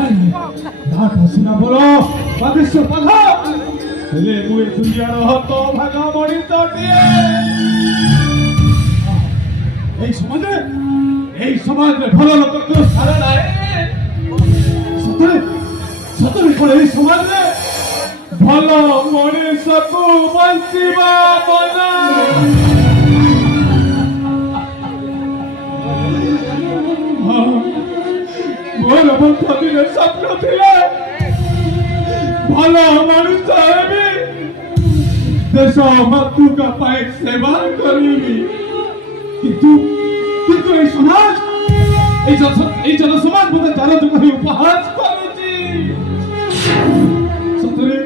ନାଟ ସିନା ମୋର ବାଦେଶ ପାଖ ହେଲେ ମୁଁ ଏ ଦୁନିଆର ହତ ଭାଗ ମଣିଷଟିଏ। এই সমাজে ভালো লোককে সারা নাই। সতরে সতরে কোন এই সমাজে ভালো মଣିষକୁ বঞ্চিবা মনা। ମୋର ବହୁତ ଦିନ ସ୍ୱପ୍ନ ଥିଲା ଭଲ ମଣିଷ ହେବି, ଦେଶ ମାତୃକା ପାଇଁ ସେବା କରିବି, কিন্তু এই সমাজ এই জনসমাজ মধ্যে তারা যখন উপহাস করুছি সতরে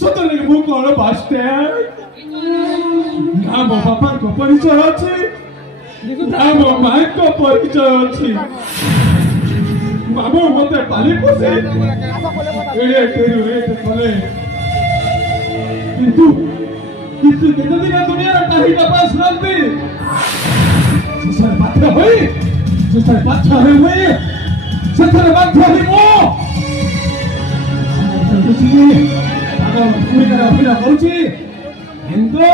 সতরে ମୁଁ କଣ ବାସ୍ତେ ନା ମୋ ବାପାଙ୍କ ପରିଚୟ ଅଛି ନା ମୋ ମାଙ୍କ ପରିଚୟ ଅଛି। ବାବୁ ମତେ ପାଲି ପୋଷେ କଲେ, କିନ୍ତୁ କିନ୍ତୁ କେତେ ଦିନ ଦୁନିଆର ଟାହି ବାପା ଶୁଣନ୍ତି ବାଧ୍ୟ ହୋଇ ସେଥିରେ ବାଧ୍ୟ ହୋଇ ମୁଁ ଭୂମିକାରେ ଅଭିନୟ କରୁଛି, କିନ୍ତୁ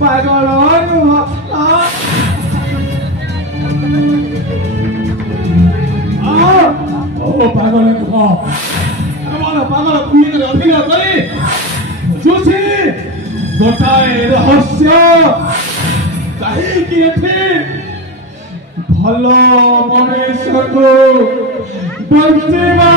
ପାଗଳ ନୁହଁ। ପାଗଳ ନୁହଁ, ଆମର ପାଗଳ ଭୂମିକାରେ ଅଭିନୟ କରି ବୁଝୁଛି ଗୋଟାଏ ରହସ୍ୟ, କାହିଁକି ଏଠି ଭଲ ମଣିଷକୁ ବଞ୍ଚିବା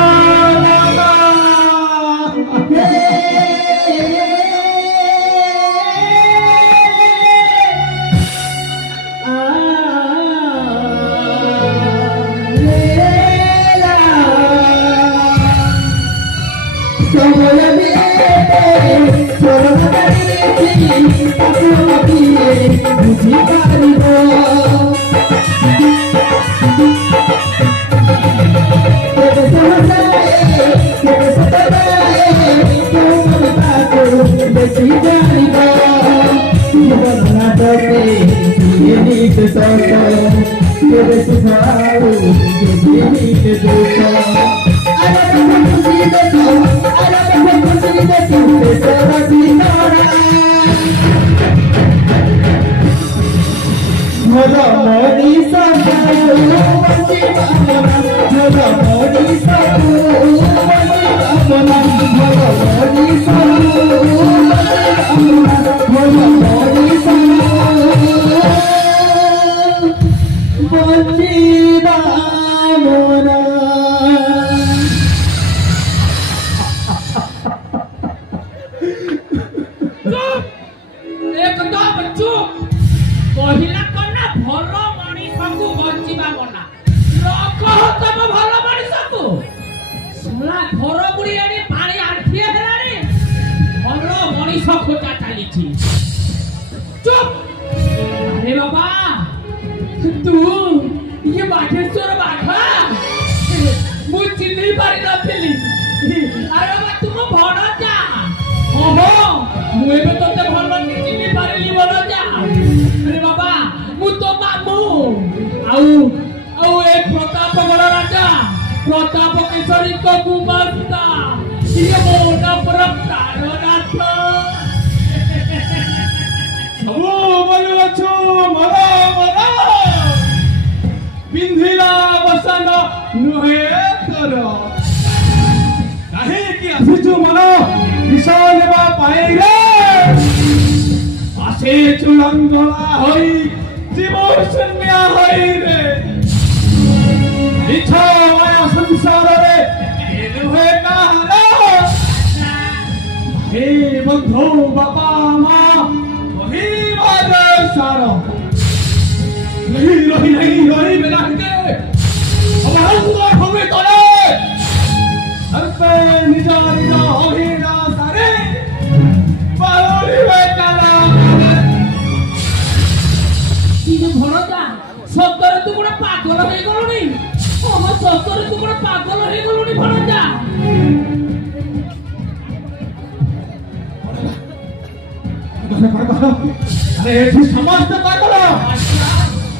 ସମସ୍ତେ ପାଗଳ,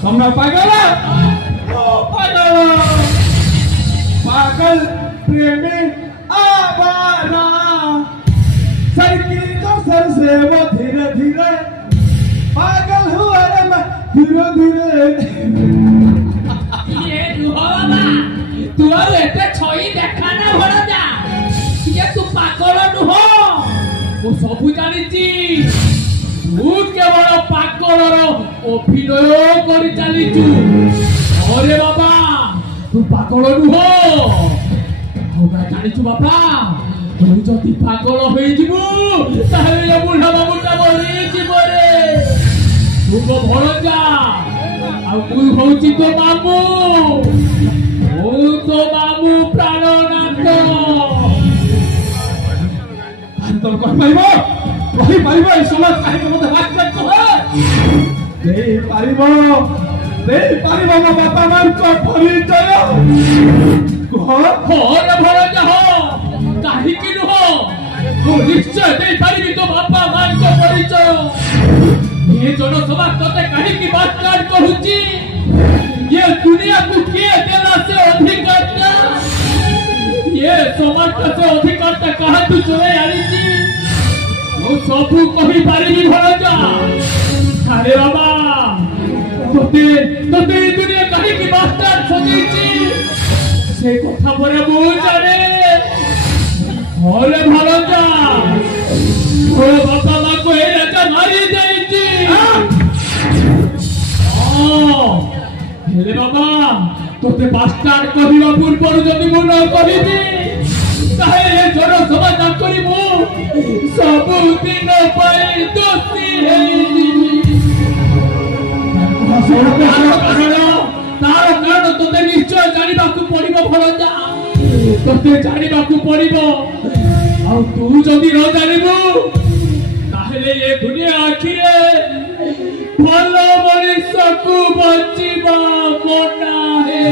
ତମେ ପାଗଳ ପାଗଳ। पागल प्रेमी आवारा सड़की तो सर से वो धीरे धीरे पागल हुआ रे मैं धीरे धीरे ये दुहवा तू और एते छई देखा ना भरजा ये तू पागल नुह मु सब जानिची तू केवल पागलर अभिनय कर चलीचु अरे बाबा तू पागल नुह जानिचु बाबा तू जदि पागल हो ताहले बुढ़ा बाबूटा मरीजिब रे तू मो भणजा आ मु होउची तो मामू ओ तो मामू प्राणनाथ तो कह पाइबो कहि पाइबो ए समाज काहे के मते वाक्य कह दे पाइबो मो बापा मान को परिचय कह रे भणजा हो काहे कि नुह तू निश्चय दे पारिबी तो बापा मान को परिचय ये जनसभा तते कहीं की बात काट कहूची ये दुनिया को के देला से अधिकार ये समाज से अधिकार कहा तू चले आलीची वो सब कही पारिबी भणजा अरे बाबा तते दुनिया कहीं की बात काट सजीची से कथा परे मु जाने अरे भणजा ओ बाबा मा को ए राजा मारी देची हेले बाबा तोते बास्टार्ड कहिबा पूर्वरु जदि मु न कहिबी ताहे जनसभा न करिबु सब दिन पाई दोषी हेइबी तार कारण तोते निश्चय जानिबाकू पड़िबो भणजा तोते जानिबाकू पड़िबो आ तू जदि न जानिबु ताहले ये दुनिया आखिरे भल मनुष्य को बचिबा मना है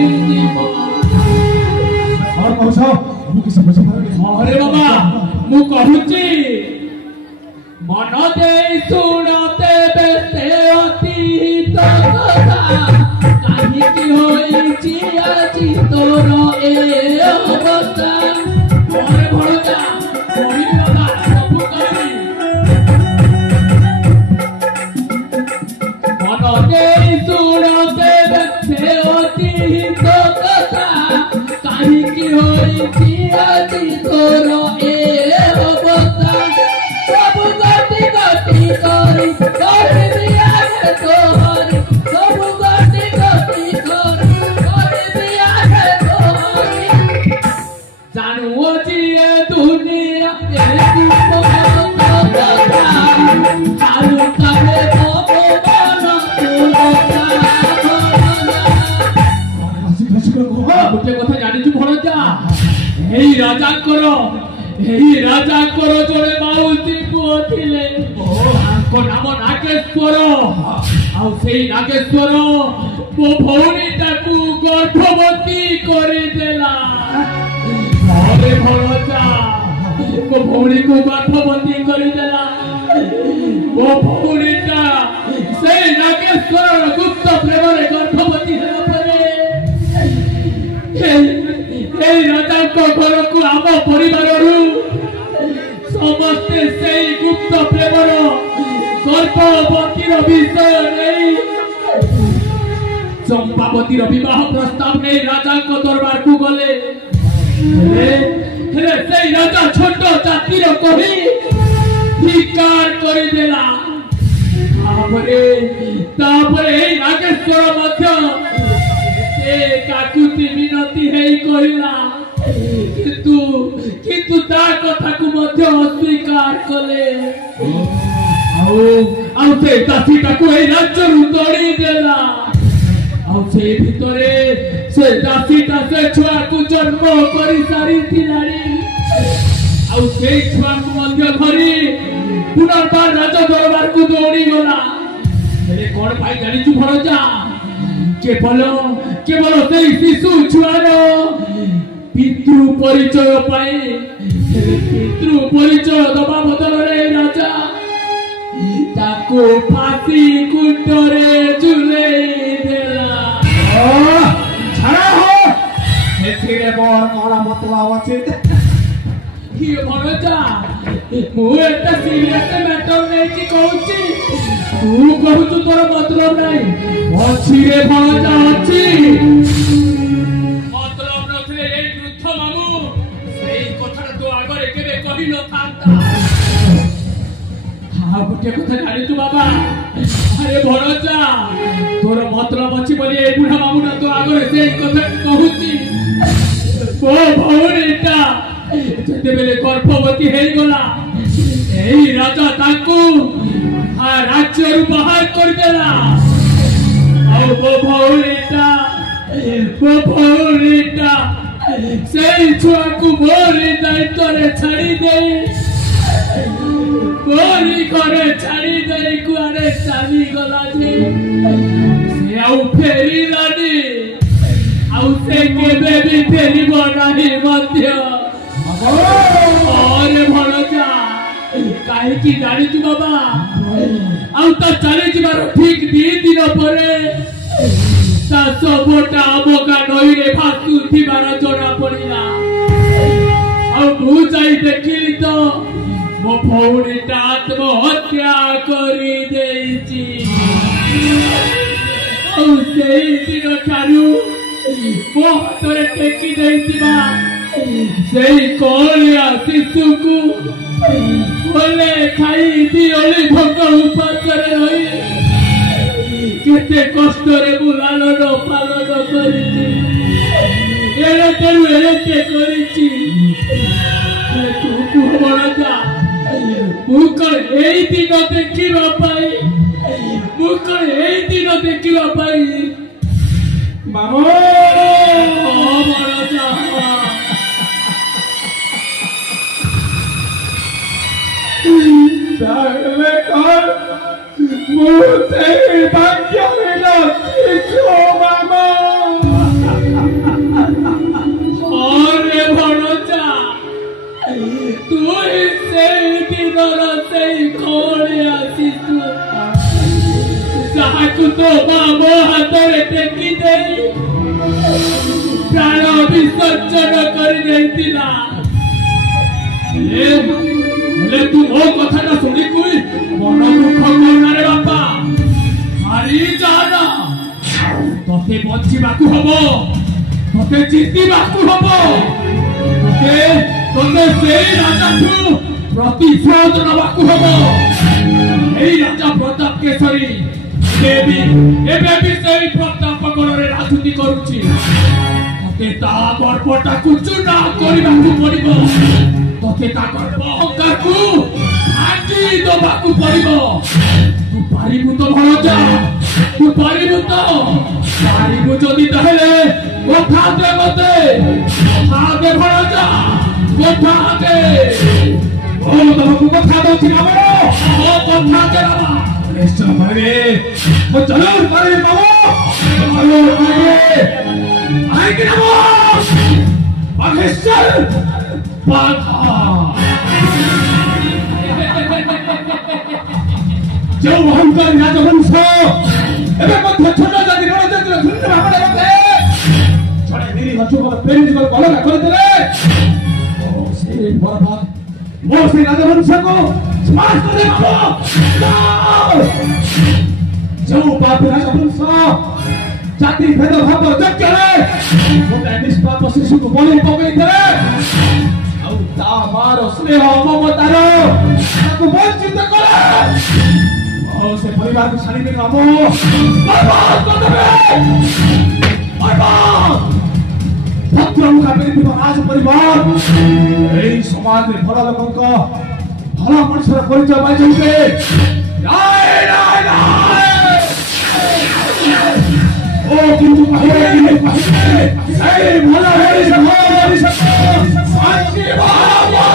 और पहुंचो मु किसी बचा पारे अरे बाबा मु कहूची मन दे सुनते बेते अतीत कथा काहे की होईची आजी तोर ए अवस्था अरे भणजा कोई बाबा सब करी मनदे सुनते बेते अतीत कथा काहे की होईची आजी तोर ए अवस्था सब गति गति करी करबी आगे तोहरी सब गति गति करी करबी आगे तोहरी जानू जी ए दुनिया एकी कथा आलू काहे गोटे कथा जानिछु भणजा एई राजाकर जड़े माउती पुओ थिले नाम नागेश्वर आउ सेई नागेश्वर मो भौणीटाकू गर्भवती करिदेला अरे भणजा मो भौणी को गर्भवती करिदेला मो भौणीटा सेई नागेश्वर गुप्त प्रेम रे गर्भवती हेला परे राजा घर को आम परिवार समस्ते से गुप्त प्रेमर गर्भवती विषय नहीं चंपावती विवाह प्रस्ताव नहीं राजा दरबार को गले से राजा छोट जातिर कही धिकार करदेला नागेश्वर काकुति विनती है कहला किंतु ता कथा को मध्य अस्वीकार कले आउ से दासीटा को ए राज्य तोड़ी देला आउ से भितरे से दासीटा से छुआ को जन्म करी सारी थिलारी आउ से छुआ को मध्य धरी पुनर्बार राजा दरबार को दौड़ी गला हेले कोन भाई जानि छु भणजा केवल से शिशु छुआर पितृ परिचय पाए पितृ परिचय दबा बदल रे राजा ताको फांसी कुंडरे झुले देला छाड़ा हो ଏଥିରେ ମୋର କଣ ମତଲବ ଅଛି? କିଏ ଭଣଜା ମୁଁ ଏତେ ସିରିୟସ୍ ମ୍ୟାଟର ନେଇକି କହୁଛି ତୁ କହୁଛୁ ତୋର ମତଲବ ନାହିଁ ଅଛି ରେ ଭଣଜା ଅଛି ମତଲବ ନଥିଲେ ଏଇ ବୃଦ୍ଧ ମାମୁଁ ସେଇ କଥାଟା ତୋ ଆଗରେ କେବେ କହିନଥାନ୍ତା ଆଉ ଗୋଟେ କଥା ଜାଣିଛୁ ବାବା ଆରେ ଭଣଜା ତୋର ମତଲବ ଅଛି ବୋଲି ଏଇ ବୁଢା ମାମୁଁଟା ତୋ ଆଗରେ ସେଇ କଥା କହୁଛି ମୋ ଭଉଣୀଟା ଯେତେବେଳେ ଗର୍ଭବତୀ ହେଇଗଲା ଏଇ ରାଜା ତାଙ୍କୁ ରାଜ୍ୟରୁ ବାହାର କରିଦେଲା ଆଉ ମୋ ଭଉଣୀଟା ସେଇ ଛୁଆକୁ ମୋରି ଦାୟିତ୍ୱରେ ଛାଡ଼ି ଦେଇ ମୋରି ଘରେ ଛାଡ଼ି ଦେଇ କୁଆଡ଼େ ଚାଲିଗଲା ଯେ ସେ ଆଉ ଫେରିଲାନି ଆଉ ସେ କେବେ ବି ଫେରିବ ନାହିଁ ମଧ୍ୟ अरे भणजा काहे जानी बाबा आउ तो चली जीवार ठीक 2 दिन परे ता सबटा अबका नई रे भासुथिबार जणा पड़िला आ मु जाई देखिली तो मो भौणीटा आत्महत्या करी देइची आ सेई दिन ठारू मो हातरे टेकी देइतिबा सेई कोलिया शिशुकु बोले खाई दिओली भोक उपासरे रही केते कष्ट रे बुलालो पालन करिछि एते करिछि तू कुहबणजा मुकर एई दिन देखिबा पाई मुकर एई दिन देखिबा पाई मामो बणजा Dale con mute banquia de los mamá. Ore bhanoja, tu hi sei dinara sei kore asisu. Jahaku to babo hatore teki dei. Prana visarjana kari deitila. ले तू ओ कथाटा सुनी कुई मन दुख करना रे बापा हारी जाना तोते बंचिबाकू हबो तोते जितिबाकू हबो तोते सेई राजाठू प्रतिशोध नबाकू हबो एई राजा प्रताप केसरी देवी एबे भी सेई प्रताप गणरे राजनीति करूची तोते ता बरपटाकू चुना करिबाकू पड़िबो तोते ता गर्व अहंकारकू आजी दबाकू पड़िबो तू पारिबु तो भणजा तू पारिबु जदि तहेले कथा दे मते कथा दे भणजा कथा दे ओ तमकू कथा दउछि ना बड़ो ओ कथा दे बाबा निश्चय पारिबे ओ जरूर पारिबे बाबू जरूर पारिबे आइ कि ना महेश्वर बाधा जो अहंकार राजवंश एबे मध्य छोट जाति रणजंत्र धुन्ने भाबरे गते छडे मेरी हचुकर प्रेम जीवन कलगा करदेले ओ से बरबाद मो से राजवंश को समाज करे बाबू जो पाप राजवंश जाति भेद भाव यज्ञ रे गोटे निष्पाप शिशु को बलि पकई दे ता मारो स्नेह ममतार ताको वंचित करे और से परिवार को छाड़ी के कामो बर्बाद कर देबे बर्बाद भद्र मुखा पेरी राज परिवार एई समाज रे भला लोकन को भला मनुष्यर परिचय पाइ जंते राय राय राय ओ किंतु कहे ए भला है सब शांति बाबा